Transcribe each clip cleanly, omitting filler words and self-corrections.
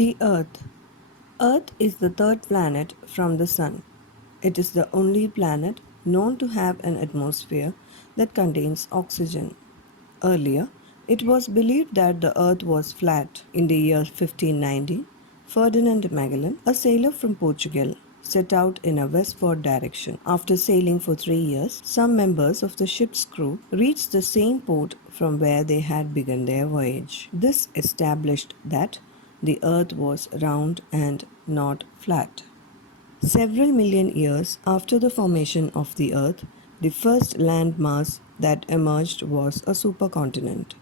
The Earth. Earth is the third planet from the Sun. It is the only planet known to have an atmosphere that contains oxygen. Earlier, it was believed that the Earth was flat. In the year 1590, Ferdinand Magellan, a sailor from Portugal, set out in a westward direction. After sailing for 3 years, some members of the ship's crew reached the same port from where they had begun their voyage. This established that the Earth was round and not flat. Several million years after the formation of the Earth, the first land mass that emerged was a supercontinent.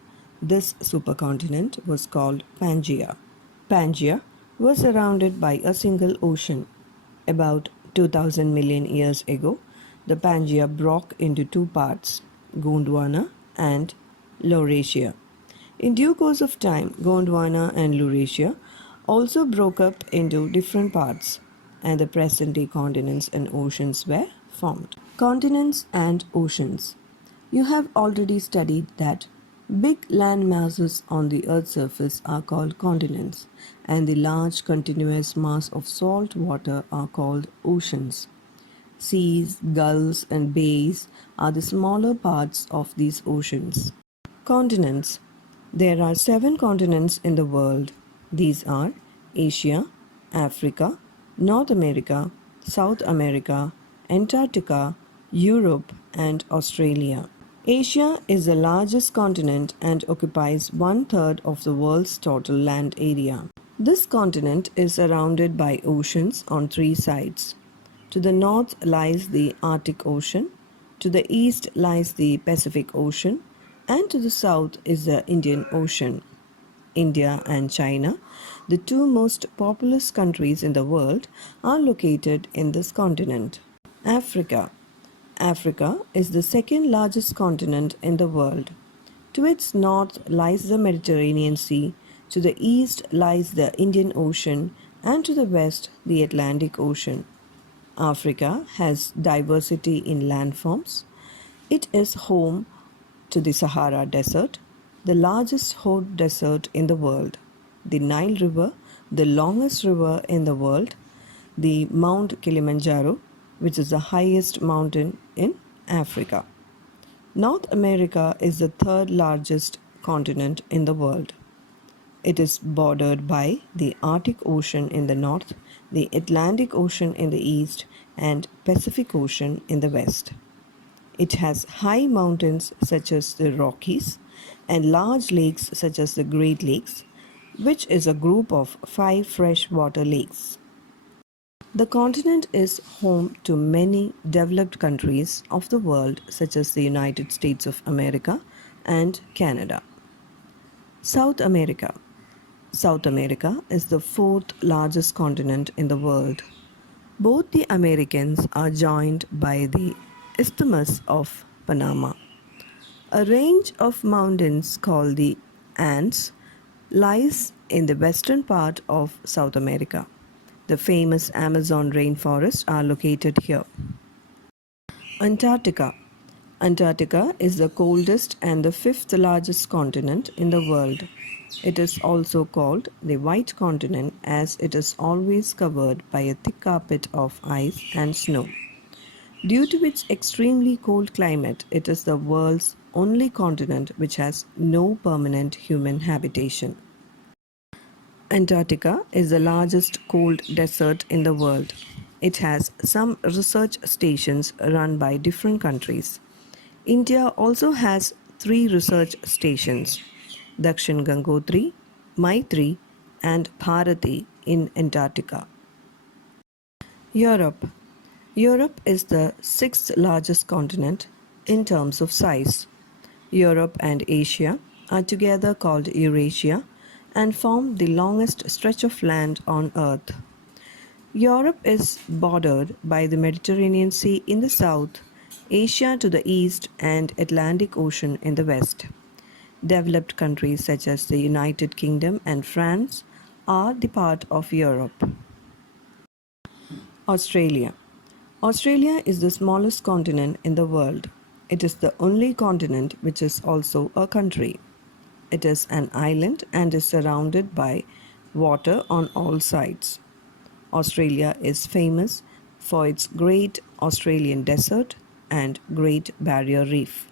This supercontinent was called Pangaea. Pangaea was surrounded by a single ocean. About 2000 million years ago, the Pangaea broke into two parts, Gondwana and Laurasia. In due course of time, Gondwana and Laurasia also broke up into different parts, and the present-day continents and oceans were formed. Continents and oceans. You have already studied that big land masses on the Earth's surface are called continents, and the large continuous mass of salt water are called oceans. Seas, gulfs, and bays are the smaller parts of these oceans. Continents. There are 7 continents in the world. These are Asia, Africa, North America, South America, Antarctica, Europe, and Australia. Asia is the largest continent and occupies 1/3 of the world's total land area. This continent is surrounded by oceans on 3 sides. To the north lies the Arctic Ocean, to the east lies the Pacific Ocean, and to the south is the Indian Ocean. India and China, the two most populous countries in the world, are located in this continent. Africa. Africa is the second largest continent in the world. To its north lies the Mediterranean Sea, to the east lies the Indian Ocean, and to the west the Atlantic Ocean. Africa has diversity in landforms. It is home to the Sahara Desert, the largest hot desert in the world, the Nile River, the longest river in the world, the Mount Kilimanjaro, which is the highest mountain in Africa. North America is the third largest continent in the world. It is bordered by the Arctic Ocean in the north, the Atlantic Ocean in the east, and Pacific Ocean in the west. It has high mountains such as the Rockies and large lakes such as the Great Lakes, which is a group of 5 freshwater lakes. The continent is home to many developed countries of the world such as the United States of America and Canada. South America. South America is the 4th largest continent in the world. Both the Americans are joined by the Isthmus of Panama. A range of mountains called the Andes lies in the western part of South America. The famous Amazon rainforests are located here. Antarctica. Antarctica is the coldest and the 5th largest continent in the world. It is also called the White Continent as it is always covered by a thick carpet of ice and snow. Due to its extremely cold climate, it is the world's only continent which has no permanent human habitation. Antarctica is the largest cold desert in the world. It has some research stations run by different countries. India also has 3 research stations, Dakshin Gangotri, Maitri, and Bharati in Antarctica. Europe. Europe is the 6th largest continent in terms of size. Europe and Asia are together called Eurasia and form the longest stretch of land on Earth. Europe is bordered by the Mediterranean Sea in the south, Asia to the east, and Atlantic Ocean in the west. Developed countries such as the United Kingdom and France are the part of Europe. Australia. Australia is the smallest continent in the world. It is the only continent which is also a country. It is an island and is surrounded by water on all sides. Australia is famous for its Great Australian Desert and Great Barrier Reef.